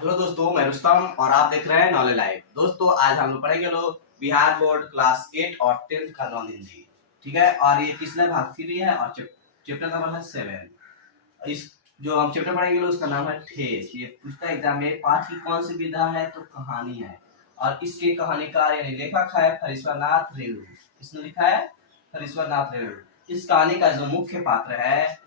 Hello दोस्तों, मैं रुस्तम और आप देख रहे हैं नॉलेज लाइव। दोस्तों, आज हम लोग पढ़ेंगे बिहार बोर्ड क्लास 8 और 10th का नॉन हिंदी। ठीक है, और ये पिछला भाग 3 है और चैप्टर नंबर है 7। इस जो हम चैप्टर पढ़ेंगे उसका नाम है ठेस। ये पूछता है एग्जाम में, पाठ की कौन सी विधा है? तो कहानी है। और इसके कहानीकार यानी लेखक है हरीश्वरनाथ रेणु। इसने लिखा है हरीश्वरनाथ रेणु। इस कहानी का जो मुख्य पात्र है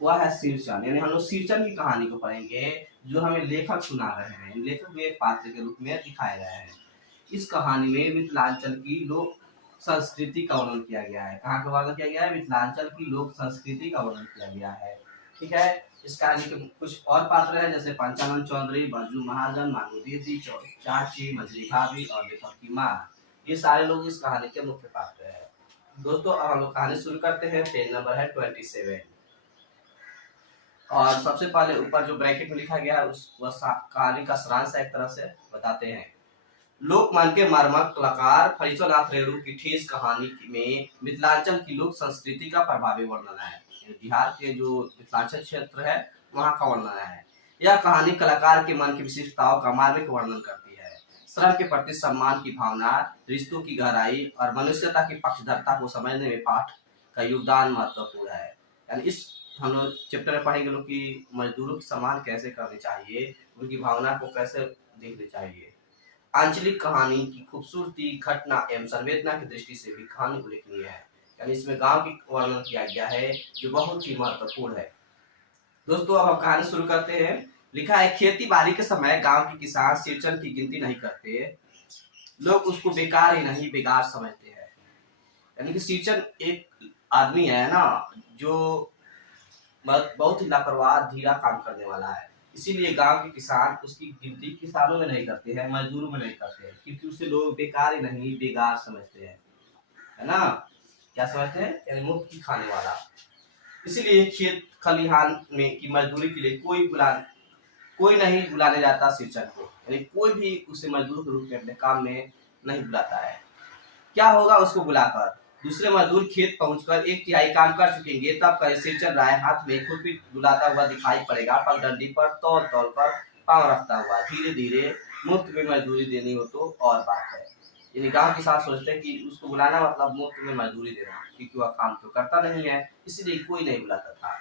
वह है सिरचन। यानी हम लोग सिरचन की कहानी को पढ़ेंगे जो हमें लेखक सुना रहे हैं। लेखक भी एक पात्र के रूप में दिखाए गए हैं। इस कहानी में मिथिलांचल की लोक संस्कृति का वर्णन किया गया है। कहाँ का वर्णन किया गया है? मिथिलांचल की लोक संस्कृति का वर्णन किया गया है। ठीक है, इस कहानी के कुछ और पात्र है जैसे पंचानन चौधरी, बरजू महाजन, मानू दीदी, चाची, मछली भाभी और लेखक की माँ। ये सारे लोग इस कहानी के मुख्य पात्र है। दोस्तों, अब हम लोग कहानी शुरू करते हैं। पेज नंबर है 27। और सबसे पहले ऊपर जो ब्रैकेट में लिखा गया है उस कहानी का सारांश एक तरह से बताते हैं। लोकमान के मर्मक कलाकार हरीश्वरनाथ रेणु की ठेस कहानी में मिथिलांचल की लोक संस्कृति का प्रभावी वर्णन है। बिहार के जो मिथिलांचल क्षेत्र है वहाँ का वर्णन है। यह कहानी कलाकार के मन की विशिष्टताओं का मार्मिक वर्णन करती है। श्रम के प्रति सम्मान की भावना, रिश्तों की गहराई और मनुष्यता की पक्षधरता को समझने में पाठ का योगदान महत्वपूर्ण है। यानी इस हम लोग चैप्टर में पढ़ेंगे लोग कि मजदूरों की सम्मान कैसे करनी चाहिए, उनकी भावना को कैसे देखनी चाहिए। आंचलिक कहानी की खूबसूरती, घटना एवं संवेदना की दृष्टि से भी कहानी उल्लेखनीय है। यानी इसमें गांव की वर्णन किया गया है जो बहुत ही महत्वपूर्ण है। दोस्तों, अब हम कहानी शुरू करते हैं। लिखा है, खेती बाड़ी के समय गांव के किसान सिरचन की गिनती नहीं करते। लोग उसको बेकार ही नहीं बेगार समझते हैं। यानी कि सिरचन एक आदमी है ना जो बहुत ही लापरवाह धीरा काम करने वाला है। इसीलिए गांव के किसान उसकी गिनती किसानों में नहीं करते हैं, मजदूरों में नहीं करते हैं, क्योंकि उसे लोग बेकार ही नहीं बेगार समझते हैं। है ना? क्या समझते हैं? यानी मुफ्त की खाने वाला। इसीलिए खेत खलिहान में की मजदूरी के लिए कोई नहीं बुलाने जाता सिरचन को। यानी कोई भी उसे मजदूर के रूप में अपने काम में नहीं बुलाता है। क्या होगा उसको बुलाकर? दूसरे मजदूर खेत पहुंचकर 1/3 काम कर चुकेंगे, तब कहीं सिरचन राय हाथ में खुरपी बुलाता हुआ दिखाई पड़ेगा। पगडंडी पर तौल तौल कर पांव रखता हुआ धीरे धीरे। मुफ्त में मजदूरी देनी हो तो और बात है। यानी गांव के साथ सोचते हैं कि उसको बुलाना मतलब मुफ्त में मजदूरी देना, क्योंकि वह काम तो करता नहीं है, इसलिए कोई नहीं बुलाता था।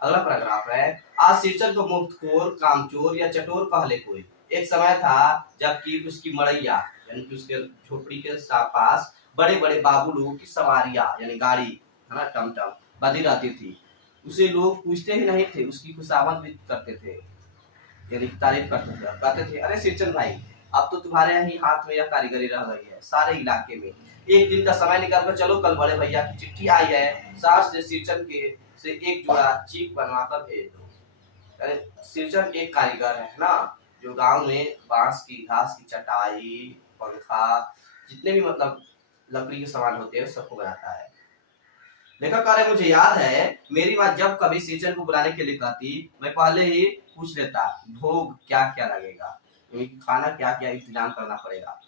अगला पैराग्राफ है, आज सिरचन को मुफ्तखोर, कामचोर या चटोर कह ले कोई। एक समय था जबकि उसकी मड़ैया यानी कि उसके झोपड़ी के पास बड़े बड़े बाबू लोगों की सवारियां यानी गाड़ी है ना, टमटम बंधी रहती थी। उसे लोग पूछते ही नहीं थे, उसकी खुशामद भी करते थे, यानी तारीफ करते थे। कहते थे, अरे सिरचन भाई, अब तो तुम्हारे ही हाथ में यह कारीगरी रह गई है सारे इलाके में। एक दिन का समय निकाल कर चलो, कल बड़े भैया की चिट्ठी आई है, शहर से सिरचन के से एक जोड़ा चीक बनवा कर भेज दो। यानी सिरचन एक कारीगर है ना, जो गांव में बांस की घास की चटाई, पंखा, जितने भी मतलब लकड़ी के सामान होते हैं सबको बनाता है। लेखक कह रहे, मुझे याद है मेरी माँ जब कभी सिरचन को बुलाने के लिए कहती, मैं पहले ही पूछ लेता भोग क्या क्या लगेगा, यानी खाना क्या क्या इंतजाम करना पड़ेगा।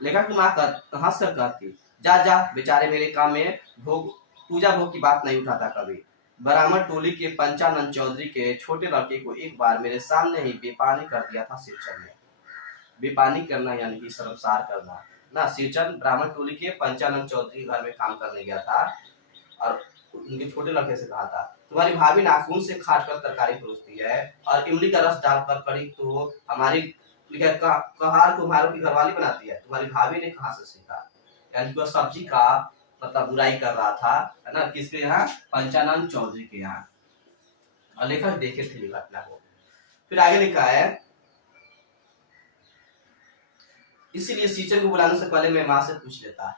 लेखक की माँ हंस कर कहती, जा जा बेचारे, मेरे काम में भोग पूजा भोग की बात नहीं उठाता कभी। ब्राह्मण टोली के पंचानन चौधरी के छोटे लड़के को एक बार मेरे सामने ही बेपानी कर दिया था सिरचन ने। बेपानी करना यानी कि शर्मसार करना ना। सिरचन ब्राह्मण टोली के पंचानन चौधरी के घर में काम करने गया था और उनके छोटे लड़के से कहा था, तुम्हारी भाभी नाखून से काट कर तरकारी परोसती है और इमली का रस डालकर कड़ी तो हमारी कहार कुम्हारों की घरवाली बनाती है, तुम्हारी भाभी ने कहाँ से सीखा। यानी कि वह सब्जी का मतलब बुराई कर रहा था, है ना, किसके यहाँ? पंचानन चौधरी के यहाँ। और लेखक देखे थे ये घटना को। फिर आगे लिखा है, इसीलिए सिरचन को बुलाने से पहले मैं माँ से पूछ लेता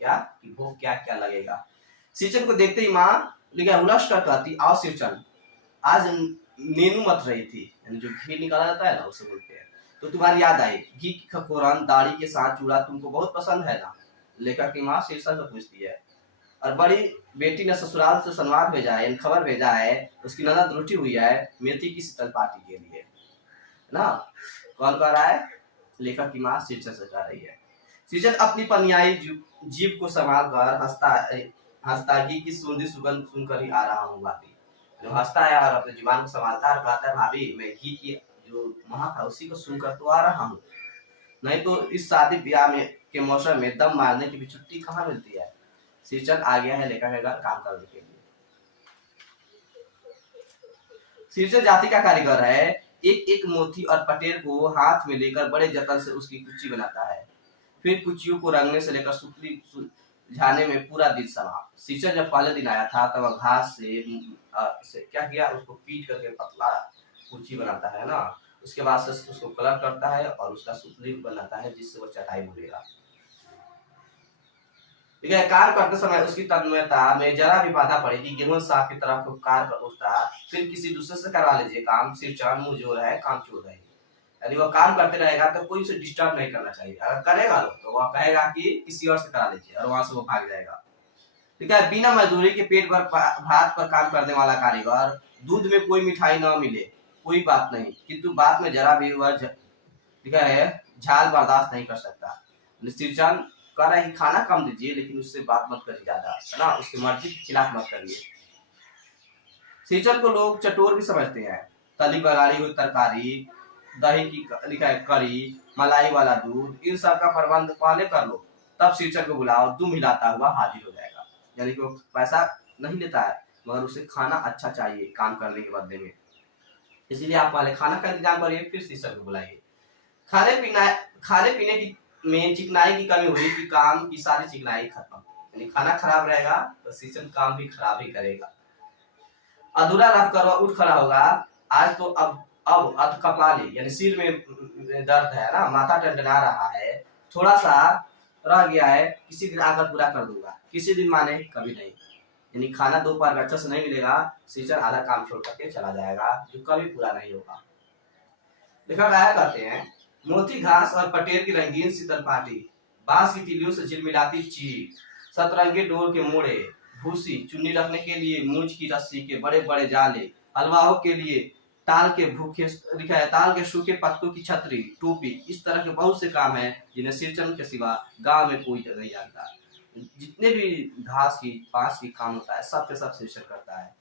क्या कि भोग क्या क्या लगेगा। सिरचन को देखते ही माँ लिखा उलझ कर कहती, आओ सिरचन, आज मेनू मत रही थी, यानी जो घी निकाला जाता है ना उसे बोलते हैं, तो तुम्हारी याद आई, घी की खकोरन दाढ़ी के साथ चूड़ा तुमको बहुत पसंद है ना। लेखक की माँ सिरचन से पूछती है, और बड़ी बेटी ने ससुराल से संवाद भेजा है, खबर भेजा है, उसकी ननद रुठी हुई है मेथी की शीतल पार्टी के लिए, है ना। कौन कह रहा है? लेखक की माँ सिरचन से कह रही है। सिरचन अपनी पनियाई जीभ को संभाल कर हंसता घी की सूंधी सुगंध सुनकर ही आ रहा हूँ भाभी। जो हंसता है और अपने जुबान को संभालता है और कहता है, भाभी मैं घी की जो महक है उसी को सुनकर तो आ रहा हूँ, नहीं तो इस शादी ब्याह में के मौसम में दम मारने की भी छुट्टी कहाँ मिलती है। श्रीचंद आ गया है लेखा के घर काम करने के लिए। श्रीचंद जाति का कारीगर है, एक एक मोती और पटेल को हाथ में लेकर बड़े जतन से उसकी कुच्ची बनाता है। फिर कुच्चियों को रंगने से लेकर सुतली झाने में पूरा दिन समा। श्रीचंद जब पहले दिन आया था तब वह घास से क्या किया, उसको पीट करके पतला कुच्ची बनाता है ना, उसके बाद से उसको कलर करता है और उसका सुतली बनाता है जिससे वो चटाई बोलेगा। ठीक है, कार्य करते समय उसकी तन्मयता में जरा भी बाधा पड़ी कि गेहूं साहब की तरफ को कार्य कर उठता, फिर किसी दूसरे से करवा लीजिए काम, सिर्फ चांद मुंह जोर है काम चोर है। यदि वो काम करते रहेगा तो कोई उसे डिस्टर्ब नहीं करना चाहिए, अगर करेगा तो वह कहेगा कि किसी और से करा लीजिए और वहां से वो भाग जाएगा। ठीक है, बिना मजदूरी के पेट भर भात पर काम करने वाला कारीगर, दूध में कोई मिठाई न मिले कोई बात नहीं, किंतु बात में जरा भी वह ठीक है झाल बर्दाश्त नहीं कर सकता। श्रीचंद कह रहा है कि खाना कम दीजिए लेकिन उससे बात मत करिए ज्यादा, है ना, उसकी मर्जी के खिलाफ मत करिए। श्रीचंद को लोग चटोर भी समझते हैं। तली बघाड़ी हुई तरकारी, दही की कड़ी, मलाई वाला दूध, इन सब का प्रबंध पहले कर लो, तब श्रीचंद को बुलाओ, दुम हिलाता हुआ हाजिर हो जाएगा। यानी कि वो पैसा नहीं लेता है मगर उसे खाना अच्छा चाहिए काम करने के बदले में, इसीलिए आप पहले खाना का इंतजाम करिए फिर श्रीचंद को बुलाइए। खाने पीने की में चिकनाई की कमी हुई कि काम की सारी चिकनाई खत्म, यानी खाना खराब रहेगा तो श्रीचंद काम भी खराब ही करेगा। अधूरा रख कर वह उठ खड़ा होगा, आज तो अब अध कपाली यानी सिर में दर्द है ना, माथा टंडना रहा है, थोड़ा सा रह गया है, किसी दिन आकर पूरा कर दूंगा। किसी दिन माने कभी नहीं, यानी खाना दोपहर में अच्छा से नहीं मिलेगा, श्रीचंद आधा काम छोड़ करके चला जाएगा जो कभी पूरा नहीं होगा। लिखा गाया करते हैं, मोती घास और पटेल की रंगीन शीतल पाटी, बांस की तिलियों से झिलमिलाती चीख, सतरंगी डोर के मोड़े, भूसी चुन्नी रखने के लिए मूंछ की रस्सी के बड़े बड़े जाले, हलवाओं के लिए ताल के सूखे पत्तों की छतरी, टोपी, इस तरह के बहुत से काम हैं जिन्हें श्रीचंद के सिवा गांव में कोई नहीं जानता। जितने भी घास की बांस की काम होता है सब के सब श्रीचंद करता है।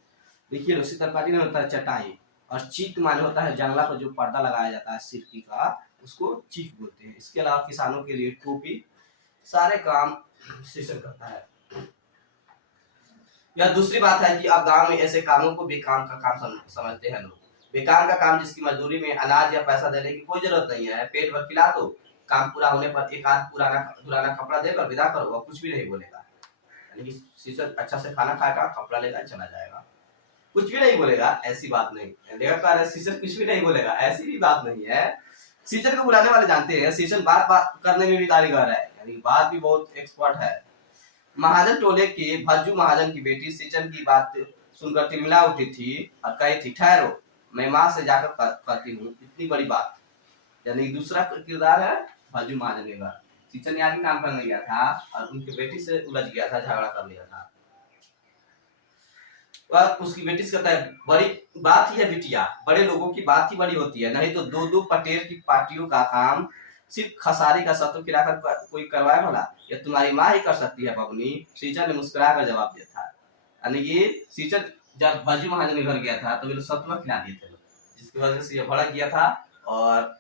देखिए शीतल पाटी में होता है चटाई, और चीक माने होता है जंगला पर जो पर्दा लगाया जाता है सिरकी का, उसको चीक बोलते हैं। इसके अलावा किसानों के लिए टोपी, सारे काम श्रीचंद करता है। यह दूसरी बात है कि अब गांव में ऐसे कामों को बेकाम का काम समझते हैं लोग। बेकाम का काम जिसकी मजदूरी में अनाज या पैसा देने की कोई जरूरत नहीं है, पेट भर खिला दो, काम पूरा होने पर एक आध पुराना कपड़ा देकर विदा करो, वह कुछ भी नहीं बोलेगा। यानी कि श्रीचंद अच्छा से खाना खाएगा, कपड़ा लेकर चला जाएगा, कुछ भी नहीं बोलेगा, ऐसी बात नहीं। श्रीचंद कुछ भी नहीं बोलेगा ऐसी भी बात नहीं है। श्रीचंद को बुलाने वाले जानते हैं श्रीचंद बात करने में भी कारीगर है, यानी बात भी बहुत एक्सपर्ट है। महाजन टोले के भज्जू महाजन की बेटी श्रीचंद की बात सुनकर तिलमिला उठी थी और कही थी, ठहरो मैं माँ से जाकर कहती हूँ इतनी बड़ी बात। यानी दूसरा किरदार है भज्जू महाजन के घर। श्रीचंद यहाँ भी काम करने गया था और उनकी बेटी से उलझ गया था, झगड़ा कर लिया था। उसकी बेटी से कहता है, बड़ी बात ही है बिटिया, बड़े लोगों की बात ही बड़ी होती है, नहीं तो दो दो पटेल की पार्टियों का काम सिर्फ खसारी का सत्व खिलाकर कोई करवाए भला, या तुम्हारी माँ ही कर सकती है बबनी। श्रीचंद ने मुस्कुरा कर जवाब दिया था। यानी कि श्रीचंद जब भज्जू महाजन के घर गया था तो वे सत्वा खिला दिए थे लोग, जिसकी वजह से ये भड़क गया था और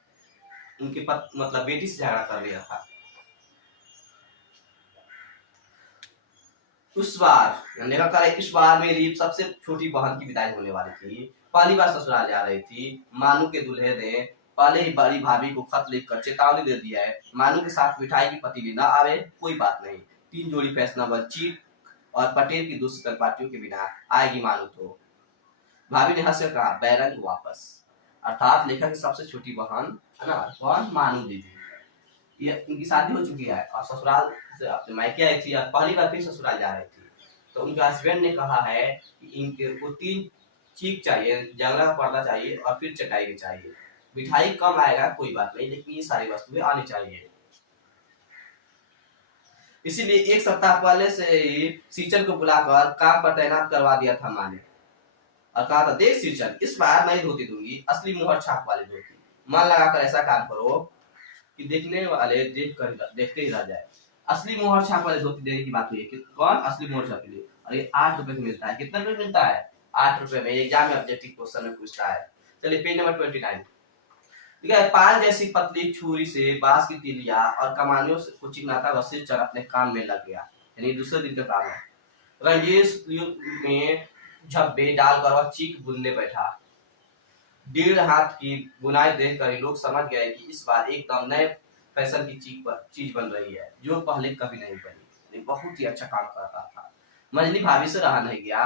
उनके मतलब बेटी से झगड़ा कर लिया था। उस बार इस बार मेरी सबसे छोटी बहन की विदाई होने वाली थी, पहली बार ससुराल जा रही थी। मानू के दूल्हे ने पहले ही बड़ी भाभी को खत लिखकर चेतावनी दे दिया है, मानू के साथ मिठाई की पतीली न आवे कोई बात नहीं, 3 जोड़ी फैशनेबल चीट और पटेल की दूसरी पार्टियों के बिना आएगी मानू तो। भाभी ने हंसकर कहा, बैरंग वापस, अर्थात लेखक की सबसे छोटी बहन है ना, कौन, मानू दीदी। ये इनकी शादी हो चुकी है और ससुराल से अपने मायके आई थी और पहली बार फिर ससुराल जा रही थी। तो उनके हस्बैंड ने कहा है कि इनके को 3 चीक चाहिए, जंगला का पर्दा चाहिए और फिर चटाई भी चाहिए। मिठाई कम आएगा कोई बात नहीं, लेकिन ये सारी वस्तुएं आनी चाहिए। इसीलिए 1 सप्ताह पहले से ही श्रीचंद को बुलाकर काम पर तैनात करवा दिया था माँ ने, और कहा था, देख श्रीचंद, इस बार नहीं धोती दूंगी, असली मुहर छाप वाली धोती, मन लगाकर ऐसा काम करो कि देखने वाले देखते ही रह जाए। असली मोहर छाप वाले धोती देने की बात हुई है, कौन, असली मोहर छाप के लिए, और ये 8 रुपए में मिलता है। कितना रुपए मिलता है? 8 रुपए में। एग्जाम में ऑब्जेक्टिव क्वेश्चन में पूछता है। चलिए पेज नंबर 29। ठीक है। पान जैसी पतली छुरी से बांस की तीलियां और कमानियों से को चिकनाता वह सिर चढ़ अपने काम में लग गया। यानी दूसरे दिन का काम है। रंगीस में झब्बे डालकर वह चीख बुनने बैठा। 1.5 हाथ की बुनाई देखकर लोग समझ गए कि इस बार एकदम नए फैशन की चीज बन रही है, जो पहले कभी नहीं बनी। बहुत ही अच्छा काम कर रहा था। मजली भाभी से रहा नहीं गया।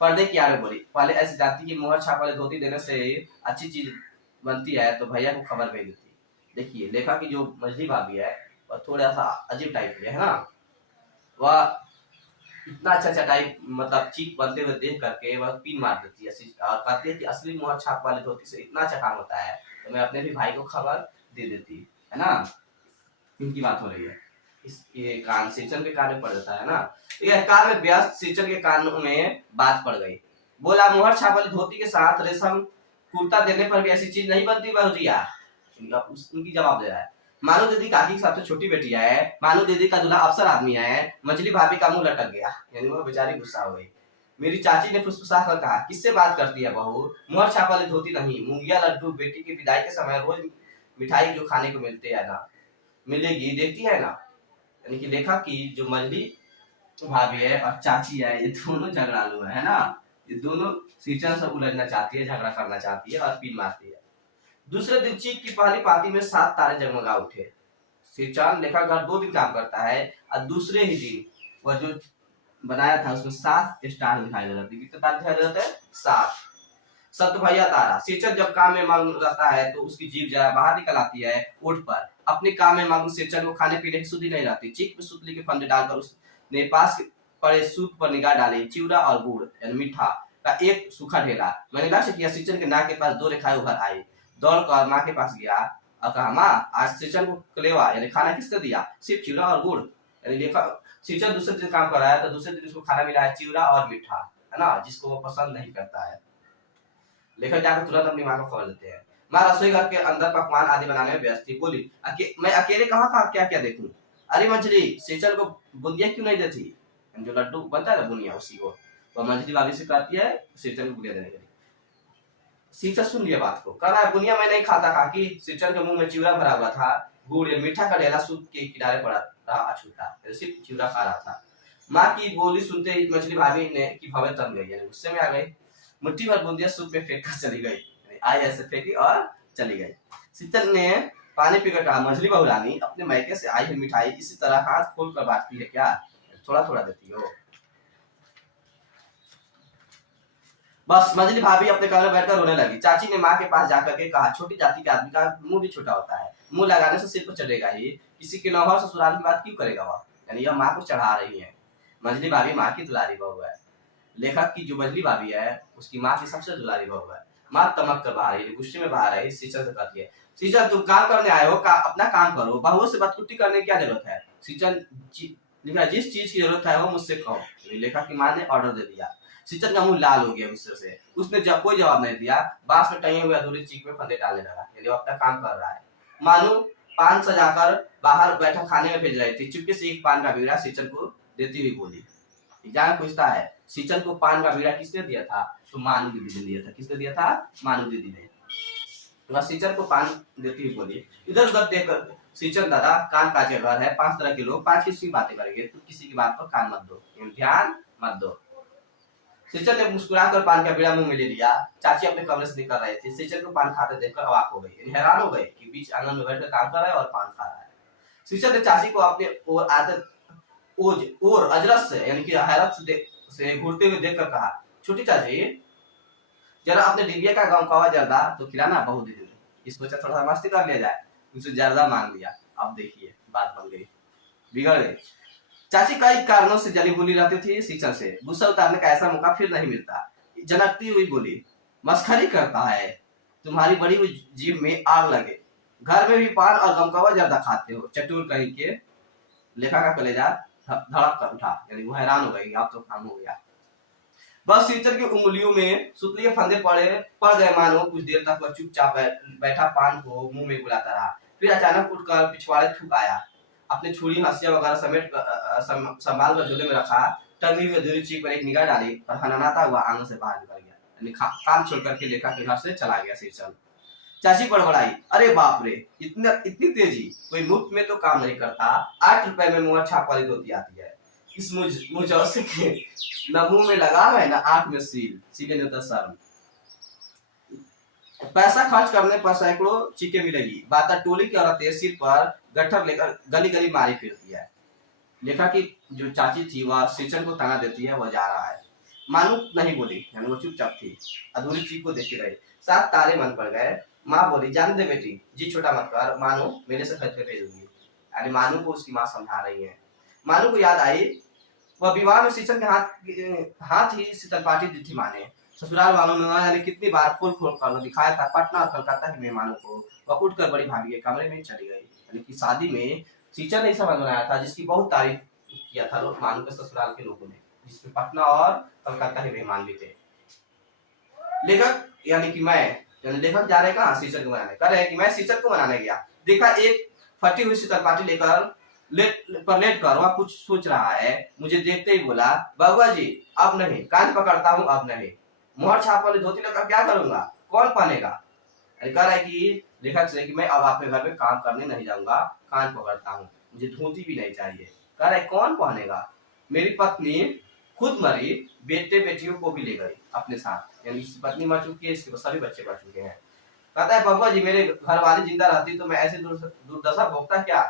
पर्दे की आड़ में बोली, पहले ऐसी जाति की मोहर छाप वाले धोती देने से अच्छी चीज बनती है तो भैया को खबर भेज देती। देखिए लेखा की जो मजली भाभी है वह थोड़ा सा अजीब टाइप की है ना। वह इतना अच्छा चटाई मतलब चीक बनते हुए देख करके वह पिन मार देती है और कहती है कि असली मोहर छाप वाले धोती से इतना अच्छा काम होता है तो मैं अपने भी भाई को खबर दे देती है ना। इनकी बात हो रही है। ये कान सिंचन के कान में पड़ जाता है ना। यह कान में व्यस्त सिंचन के कान में बात पड़ गई। बोला, मोहर छाप वाली धोती के साथ रेशम कुर्ता देने पर भी ऐसी चीज नहीं बनती बहुरिया। उनकी जवाब दे रहा है। मानो दीदी काकी की सबसे छोटी बेटी है, मानो दीदी का दूल्हा अफसर आदमी है। मछली भाभी का मुंह लटक गया, यानी वो बेचारी गुस्सा हो गई। मेरी चाची ने फुसफुसा कर कहा, किससे बात करती है बहू? मोहर छाप वाली धोती नहीं, मूंगिया लड्डू बेटी की विदाई के समय रोज मिठाई जो खाने को मिलते है ना, मिलेगी देखती है ना। यानी कि देखा कि जो मछली भाभी है और चाची है ये दोनों झगड़ालू है ना। ये दोनों सीचन से उलझना चाहती है, झगड़ा करना चाहती है और पीन मारती है। दूसरे दिन चीख की पहली पाती में 7 तारे जगमगा उठे। सिंचान लेखा घर 2 दिन काम करता है और दूसरे ही दिन वह जो बनाया था उसमें 7 स्टार दिखाई दे रहे थे। कितने तारे दिखाई दे रहे थे? 7। सत्य भैया तारा। सिंचन जब काम में मग्न रहता है तो उसकी जीभ जरा बाहर निकल आती है ओठ पर। अपने काम में मग्न सिंचन को खाने पीने की सुधि नहीं रहती। चीख में सुतली के फंदे डालकर उसने पास पड़े सूप पर निगाह डाली। चिवड़ा और गुड़ यानी मीठा का एक सूखा ढेला। मैंने लक्ष्य किया, सिंचन के नाक के पास 2 रेखाएं उभर आई। दौड़कर माँ के पास गया और कहा, माँ आज सिंचन को कलेवा यानी खाना किसने दिया? सिर्फ चिवड़ा और गुड़। यानी देखा सिंचन दूसरे दिन काम कर रहा है तो दूसरे दिन उसको खाना मिला है चिवड़ा और मीठा, है ना, जिसको वो पसंद नहीं करता है। लेखक जाकर तुरंत अपनी माँ को खबर देते हैं। माँ रसोई घर के अंदर पकवान आदि बनाने में व्यस्त थी। बोली, मैं अकेले कहाँ का क्या क्या देखूं? अरे मछली, सिंचन को बुंदिया क्यों नहीं देती? जो लड्डू बनता है ना बुनिया, उसी को वह मछली भाभी से कहती है सिंचन को बुनिया देने के लिए। सिंचन सुन लिया बात को, कह रहा है, बुनिया मैं नहीं खाता काकी। सिंचन के मुंह में चिवड़ा भरा हुआ था। गुड़ या मीठा का ढेला सूप के किनारे पड़ा रहा अछूता, सिर्फ चिवड़ा खा रहा था। माँ की बोली सुनते ही मछली भाभी ने की भवे तन गई, यानी गुस्से में आ गई। मुट्ठी भर बूंदिया सूप में फेंक कर चली गई। आई ऐसे फेंकी और चली गई। शीतल ने पानी पीकर कहा, मछली बहू रानी, अपने मैके से आई हुई मिठाई इसी तरह हाथ खोल कर बांटती है क्या? थोड़ा थोड़ा देती हो? बस मछली भाभी अपने कमरे बैठकर रोने लगी। चाची ने माँ के पास जाकर के कहा, छोटी जाति के आदमी का मुंह भी छोटा होता है, मुंह लगाने से सिर पर चढ़ेगा ही, किसी के नौहर ससुराल की बात क्यों करेगा वह? यानी यह माँ को चढ़ा रही है। मछली भाभी माँ की दुलारी बहू है। लेखक की जो मछली भाभी है उसकी माँ की सबसे दुलारी बहू है। माँ तमक कर बाहर आई, गुस्से में बाहर आई। सिंचन से कहती है, सिंचन तुम काम करने आए हो, अपना काम करो, बहुओं से बदकुट्टी करने की क्या जरूरत है? सिंचन जिस चीज की जरूरत है वो मुझसे कहो। लेखक की माँ ने ऑर्डर दे दिया। सिंचन का मुंह लाल हो गया गुस्से से। उसने जब कोई जवाब नहीं दिया, बांस में टंगे हुए अधूरी चीख में फंदे डालने लगा। यानी वो अपना काम कर रहा है। मानो पान सजाकर बाहर बैठा खाने में भेज रही थी। चुपके से एक पान का बीड़ा सिंचन को देती हुई बोली। एग्जाम पूछता है, सिंचन को पान का बीड़ा किसने दिया था? तो मानू दीदी ने दिया था। किसने दिया था? मानू दीदी ने। वह सिंचन को पान देती हुई बोली। इधर उधर देखकर, सिंचन दादा, कान काचे घर है, 5 तरह के लोग, 5 किसी बातें करेंगे, तुम किसी की बात पर कान मत दो, ध्यान मत दो। सिंचन ने मुस्कुराकर पान का बीड़ा मुंह में ले लिया। चाची अपने कमरे से निकल रहे थे। सिंचन को पान खाते देखकर अवाक हो गई, हैरान हो गई कि बीच आंगन में बैठकर काम कर रहा है और पान खा रहा है। सिंचन ने चाची को अपने ओर आदत और अजरस से यानी कि हैरत से घूरते हुए देखकर कहा, छोटी चाची, जरा अपने डिबिया का गाँव कवा जर्दा तो खिलाना बहुत दीदी ने। इसको थोड़ा सा मस्ती कर लिया जाए। उसे जर्दा मांग लिया। अब देखिए बात बन गई, बिगड़ गई। चाची कई कारणों से जली भूली रहती थी सिंचन से। गुस्सा उतारने का ऐसा मौका फिर नहीं मिलता। जनकती हुई बोली, मस्खरी करता है, तुम्हारी बड़ी हुई जीभ में आग लगे, घर में भी पान और गमकवा जर्दा खाते हो, चटूर कहीं के। लेखा का कलेजा धड़क कर उठा, यानी वो हैरान हो गई, अब तो काम हो गया। बस सिंचन की उंगलियों में सुतली के फंदे पड़ गए। मानो कुछ देर तक वह चुपचाप बैठा पान को मुंह में बुलाता रहा। फिर अचानक उठकर पिछवाड़े थूक आया। अपने छुरी हंसिया वगैरह समेट संभाल कर झोले में रखा। टंगी हुई दूरी चीख पर एक निगाह डाली और हनहनाता हुआ आंगन से बाहर निकल गया। यानी काम छोड़ करके लेखा के घर से चला गया सिंचन। चाची बड़बड़ाई, अरे बाप रे, इतनी तेजी, कोई मुफ्त में तो काम नहीं करता, 8 रुपए में मुहर छाप वाली धोती आती है। इस मुझौसे के न मुंह में लगा है ना आंख में सील, सीले नहीं होता शर्म। पैसा खर्च करने पर सैकड़ों चीखें मिलेगी, बाता टोली की औरतें सिर पर गट्ठर लेकर गली गली मारी फिरती है। देखा कि जो चाची थी वह सिचन को ताना देती है, वह जा रहा है। मानू नहीं बोली, यानी वो चुपचाप थी, अधूरी चीख को देखती रही। 7 तारे मन पड़ गए। माँ बोली, जाने दे बेटी, जी छोटा मत कर, मानू मेरे से खरीद के भेजूंगी। यानी मानू को उसकी माँ समझा रही है। मानू को याद आई वह विवाह में सिचन के हाथ ही शीतल पार्टी दी थी माँ ने। ससुराल वालों ने यानी कितनी बार खोल खोल कर दिखाया था पटना और कलकत्ता के मेहमानों को। वह उठकर बड़ी भाभी के कमरे में चली गई। यानी कि शादी में टीचर ने समझ बनाया था जिसकी बहुत तारीफ किया था लोग, मानू के ससुराल के लोगों ने, जिसमें पटना और कलकत्ता के मेहमान भी थे। लेखक यानी कि मैं, यानी लेखक जा रहे कहाँ, टीचर को मनाने, कर रहे कि मैं टीचर को मनाने गया, देखा एक फटी हुई शीतल पार्टी लेकर लेट कर वह कुछ सोच रहा है। मुझे देखते ही बोला, बबुआ जी अब नहीं, कान पकड़ता हूँ अब नहीं, मोहर छाप वाली धोती लेकर क्या करूंगा, कौन पहनेगा। कह रहा है कि लेखक से कि मैं अब आपके घर में काम करने नहीं जाऊंगा, कान पकड़ता हूँ, मुझे धोती भी नहीं चाहिए। कह रहा है कौन पहनेगा, मेरी पत्नी खुद मरी, बेटे बेटियों को भी ले गई अपने साथ, यानी पत्नी मर चुकी है, इसके सभी बच्चे मर चुके हैं। कहता है बबुआ जी मेरे घर वाली जिंदा रहती तो मैं ऐसे दुर्दशा भोगता क्या।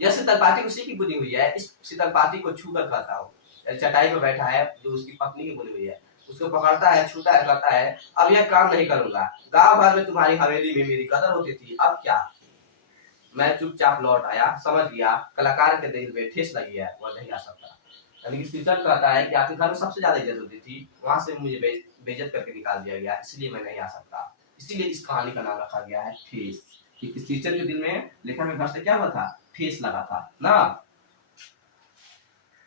यह शीतल पार्टी उसी की बुनी हुई है, इस शीतल पार्टी को छू कर कहता हूँ। चटाई पर बैठा है जो उसकी पत्नी की बुनी हुई है, उसको पकड़ता है, छूता है, कहता है अब यह काम नहीं करूंगा, गांव भर में तुम्हारी हवेली में मेरी कदर होती थी, अब क्या। मैं चुपचाप लौट आया, समझ गया कलाकार के दिल में ठेस लगी है, वह नहीं आ सकता। यानी कि शीतल कहता है कि आपके घर में सबसे ज्यादा इज्जत होती थी, वहां से मुझे बेइज्जत करके निकाल दिया गया, इसलिए मैं नहीं आ सकता। इसीलिए इस कहानी का नाम रखा गया है ठेस, कि शीतल के दिल में लेखक के घर से क्या हुआ था, ठेस लगा था ना,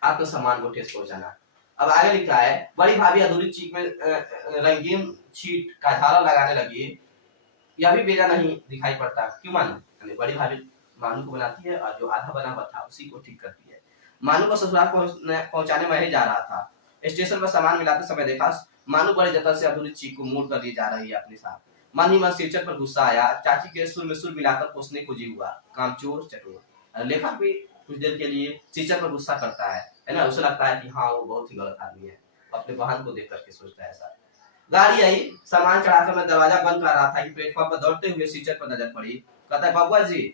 आत्मसम्मान को ठेस पहुंचाना। अब आगे लिखा है, बड़ी भाभी अधूरी चीख में रंगीन छीट का धारा लगाने लगी। यह भी बेजा नहीं दिखाई पड़ता, क्यों मानू, बड़ी भाभी मानू को बनाती है और जो आधा बना हुआ था उसी को ठीक करती है। मानू को ससुराल पहुंचाने मैं ही जा रहा था, स्टेशन पर सामान मिलाते समय देखा मानू बड़े जतन से अधूरी चीख को मोड़ कर ली जा रही है अपने साथ। मन ही मन शीर्षक पर गुस्सा आया, चाची के सुर में सुर मिलाकर पोसने को जी हुआ, कामचोर चटोर। लेखक भी कुछ देर के लिए शीर्षक पर गुस्सा करता है ना, उसे लगता है कि हाँ वो बहुत ही गलत आदमी है, अपने बहन को देख करके सोचता है ऐसा। गाड़ी आई, सामान चढ़ाकर मैं दरवाजा बंद कर रहा था कि प्लेटफॉर्म पर दौड़ते हुए सीचर पर नजर पड़ी। कहता है बबुआ जी,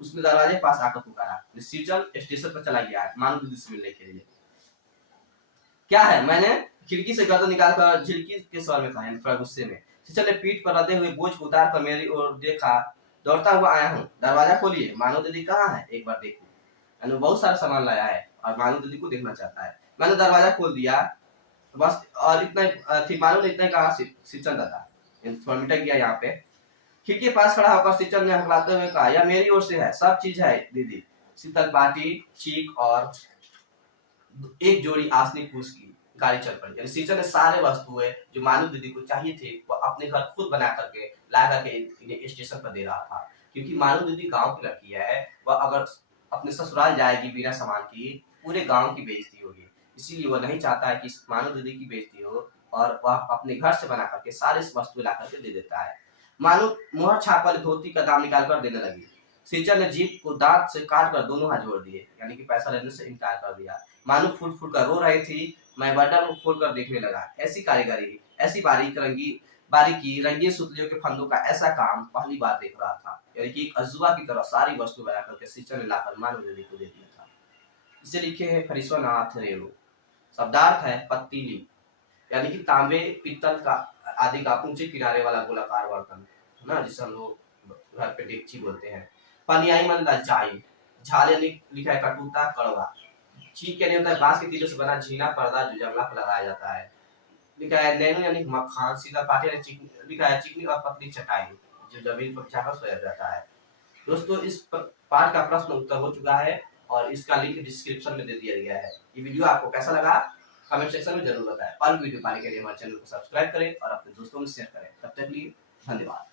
उसने दरवाजे पास आकर पुकारा। सीचर स्टेशन पर चला गया मानू दीदी से मिलने के लिए। क्या है, मैंने खिड़की से गर्दन निकालकर झिड़की के स्वर में कहा, थोड़ा गुस्से में। सीचर ने पीठ पर लदे हुए बोझ को उतार कर मेरी ओर देखा, दौड़ता हुआ आया हूँ, दरवाजा खोलिए, मानू दीदी कहाँ है, एक बार देखो। बहुत सारा सामान लाया है और मानू दीदी को देखना चाहता है। मैंने दरवाजा खोल दिया बस, और इतना थी, मालूम ने इतना कहा सिचन दादा, थोड़ा मिटक गया यहाँ पे। खिड़की के पास खड़ा होकर सिचन ने हकलाते हुए कहा, यह मेरी ओर से है, सब चीज है दीदी। शीतल पार्टी, चीक और एक जोड़ी आसनी पूछ की गाड़ी चल पड़ी। यानी सिचन ने सारे वस्तुएं जो मानू दीदी को चाहिए थे वो अपने घर खुद बना करके ला करके इन्हें स्टेशन पर दे रहा था, क्योंकि मानू दीदी गाँव की लड़की है, वह अगर अपने ससुराल जाएगी बिना सामान की, पूरे गाँव की बेइज्जती होगी, इसीलिए वो नहीं चाहता है कि मानू दीदी की बेइज्जती हो, और वह अपने घर से बना करके सारे वस्तु ला करके दे देता है। मानू मोहर छाप वाली धोती का दाम निकाल कर देने लगी। सीचर ने जीप को दांत से काट कर दोनों हाथ जोड़ दिए, यानी कि पैसा लेने से इनकार कर दिया। मानू फूट फूट कर रो रही थी, मैं बटन को खोल कर देखने लगा। ऐसी कारीगरी, ऐसी बारीकी रंगीन सुतलियों के फंदों का ऐसा काम पहली बार देख रहा था। यानी कि एक अजूबा की तरह सारी वस्तु बना करके सीचर ने लाकर मानू दीदी को दे दिया था। इसे लिखे हैं फरीश्वरनाथ रेणु। शब्दार्थ है पतीली, यानी कि तांबे पित्तल का आदि का ऊंचे किनारे वाला गोलाकार बर्तन ना, जिसे हम लोग घर पे डेगची बोलते हैं। पनियाई मन ललचाई, झाले लिखा है कटुता कड़वा। चीक यानी होता है बांस के तीरों से बना झीना पर्दा जो जंगला पर लगाया जाता है। लिखा है नैनो यानी मखान, सीधा पाटी लिखा है चिकनी और पतली चटाई जो जमीन पर बिछाकर सोया जाता है। दोस्तों इस पाठ का प्रश्न उत्तर हो चुका है और इसका लिंक डिस्क्रिप्शन में दे दिया गया है। ये वीडियो आपको कैसा लगा कमेंट सेक्शन में जरूर बताएं, और वीडियो पाने के लिए हमारे चैनल को सब्सक्राइब करें और अपने दोस्तों में शेयर करें। तब तक के लिए धन्यवाद।